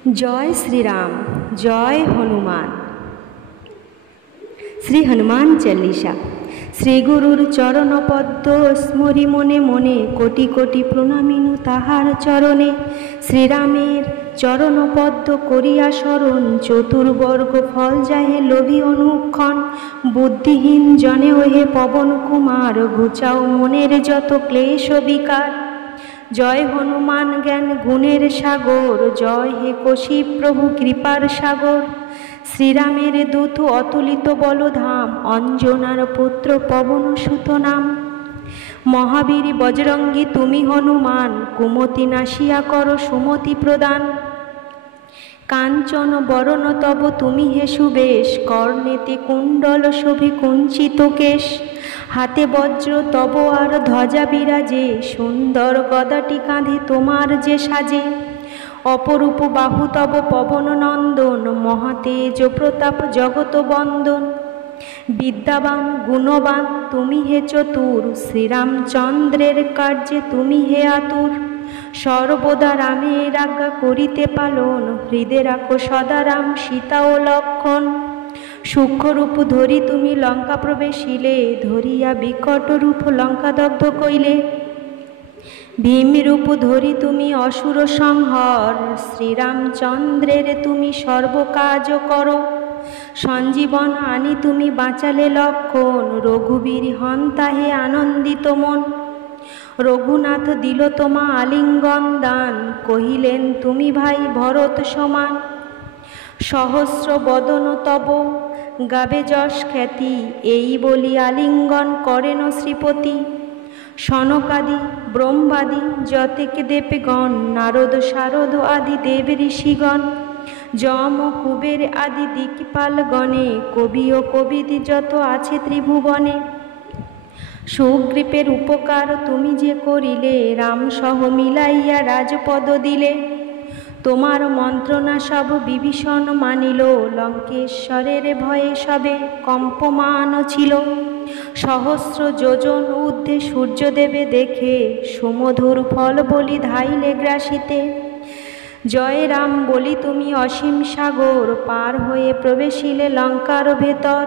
जय श्री राम। जय हनुमान। श्री हनुमान चालीसा। श्री गुरुर चरण पद्म स्मरि मने मने कोटि कोटि प्रणामिनु ताहार चरणे। श्रीरामेर चरण पद्म करिया शरण चतुर्वर्ग फल जाहे लोभी अनुक्षण। बुद्धिहीन जने ओहे पवन कुमार घुचाओ मनेर जत क्लेश विकार। जय हनुमान ज्ञान गुणेर सागर जय हे कौशिक प्रभु कृपार सागर। श्रीरामेर दूत अतुलित बलधाम अंजनार पुत्र पवन सुत नाम। महावीर बजरंगी तुमी हनुमान कुमति नाशिया करो सुमति प्रदान। कांचन बरन तब तुमी हे सुबेश कर्णेते कुंडल शोभे कुंचित केश। हाथे वज्र तब और ध्वजा बिराजे सुंदर गदाटी काँधे तोमार जे साजे। अपरूप बाहु तब पवन नंदन महातेज प्रताप जगत बंदन। विद्यावान गुणवान तुमी हे चतुर श्रीरामचंद्रेर कार्ये तुमी हे आतुर। सर्वदा रामेर आज्ञा करिते पालन हृदय राखो सदा राम सीता ओ लक्षण। सूक्ष्म रूप धरि तुमी लंका प्रवेशिले धरिया विकट रूप लंका दग्ध कइले। भीम रूप धरि तुमी असुर संहार श्रीरामचंद्रेर तुमी सर्व काज करो। संजीवन आनी तुमी बाँचाले लक्षण रघुवीर हंता हे आनंदित मन। रघुनाथ दिल तोमा आलिंगन दान कहिलेन तुमी भाई भरत समान। सहस्र बदन तब गावे जश ख्याति एई बोली आलिंगन करेन श्रीपति। सनकादि ब्रह्मादि जतेक देवगण नारद शारद आदि देव ऋषिगण। যম কুবের আদি দিকপাল গণে কবি ও কবিদি যত আছে ত্রিভুবনে। সুগ্রীবের উপকার তুমি যে করিলে রাম সহ মিলাইয়া রাজপদ দিলে। তোমার মন্ত্রণা সব বিভীষণ মানিল লঙ্কেশ্বরের ভয়ে সবে কম্পমান ছিল। সহস্র যোজন ঊর্ধ্বে সূর্যদেবে দেখে সুমধুর ফল বলি ধাইলে গ্রাসিতে। জয় রাম বলি তুমি অসীম সাগর পার হয়ে প্রবেশিলে লঙ্কার ভেতর।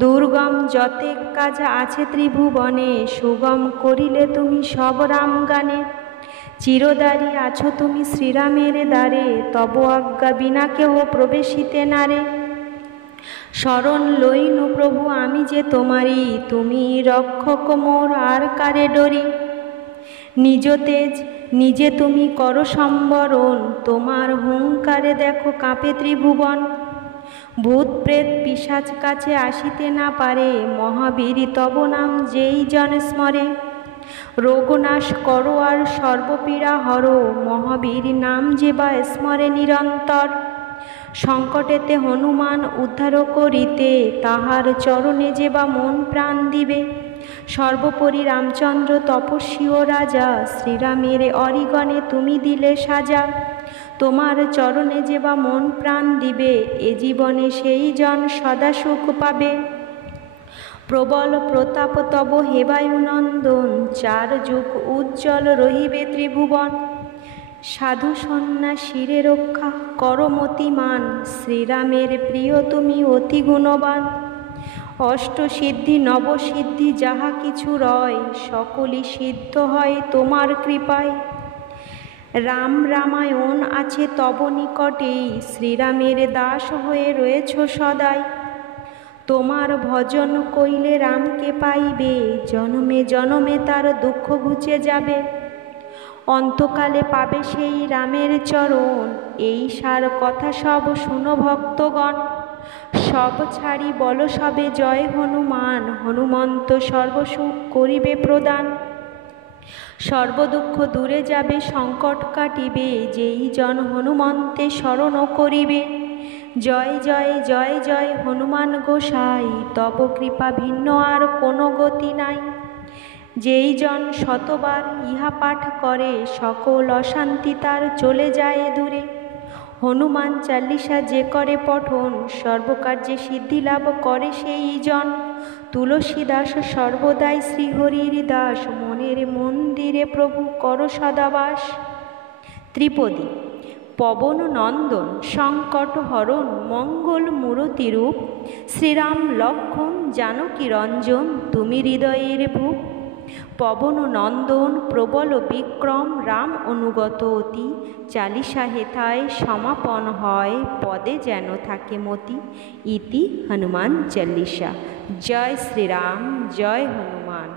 দুর্গম যতেক কাজ আছে ত্রিভুবনে সুগম করিলে তুমি সব রাম গানে। চিরদারি আছো তুমি শ্রীরামের দ্বারে তব আজ্ঞা বিনা কেহ প্রবেশিতে নারে। শরণ লইনু প্রভু আমি যে তোমারি তুমি রক্ষক মোর আর কারে ডরি। নিজ তেজ নিজে তুমি করো সম্বরণ তোমার হুঙ্কারে দেখো কাঁপে ত্রিভুবন। ভূত প্রেত পিশাচ কাছে আসিতে না পারে মহাবীর তব নাম যেই জন স্মরে। রোগনাশ করো আর সর্বপীড়া হরো মহাবীর নাম যে বা স্মরে নিরন্তর। সংকটেতে হনুমান উদ্ধার করিতে তাহার চরণে যে বা মন প্রাণ দিবে। সর্বোপরি রামচন্দ্র তপস্বী ও রাজা শ্রীরামের অরিগণে তুমি দিলে সাজা। তোমার চরণে যে বা মন প্রাণ দিবে এ জীবনে সেই জন সদা সুখ পাবে। প্রবল প্রতাপ তব হে বায়ুনন্দন চার যুগ উজ্জ্বল রহিবে ত্রিভুবন। সাধু সন্ন্যাসীরে রক্ষা করো মতিমান শ্রীরামের প্রিয় তুমি অতি গুণবান। অষ্টসিদ্ধি নবসিদ্ধি যাহা কিছু রয় সকলই সিদ্ধ হয় তোমার কৃপায়। রাম রামায়ণ আছে তব নিকটেই শ্রীরামের দাস হয়ে রয়েছ সদাই। তোমার ভজন কইলে রামকে পাইবে জনমে জনমে তার দুঃখ ঘুচে যাবে। অন্তকালে পাবে সেই রামের চরণ এই সার কথা সব শুনো ভক্তগণ। সব ছাড়ি বল সবে জয় হনুমান হনুমন্ত সর্বসুখ করিবে প্রদান। সর্বদুঃখ দূরে যাবে সংকট কাটিবে যেই জন হনুমন্তে শরণ করিবে। জয় জয় জয় জয় হনুমান গোসাই তব কৃপা ভিন্ন আর কোনো গতি নাই। যেই জন শতবার ইহা পাঠ করে সকল অশান্তি তার চলে যায় দূরে। হনুমান চালিসা যে করে পঠন সর্বকার্যে সিদ্ধি লাভ করে সেই জন। তুলসী দাস সর্বদাই শ্রীহরির দাস মনের মন্দিরে প্রভু কর সদাবাস। ত্রিপদী পবন নন্দন সংকট হরণ মঙ্গল মূরতিরূপ, শ্রীরাম লক্ষ্মণ জানকী রঞ্জন তুমি হৃদয়ের ভূপ। পবন নন্দন প্রবল বিক্রম রাম অনুগত অতি, চালিসা হেথায় সমাপন হয় পদে যেন থাকে মতি। ইতি হনুমান চালিসা। জয় শ্রীরাম, জয় হনুমান।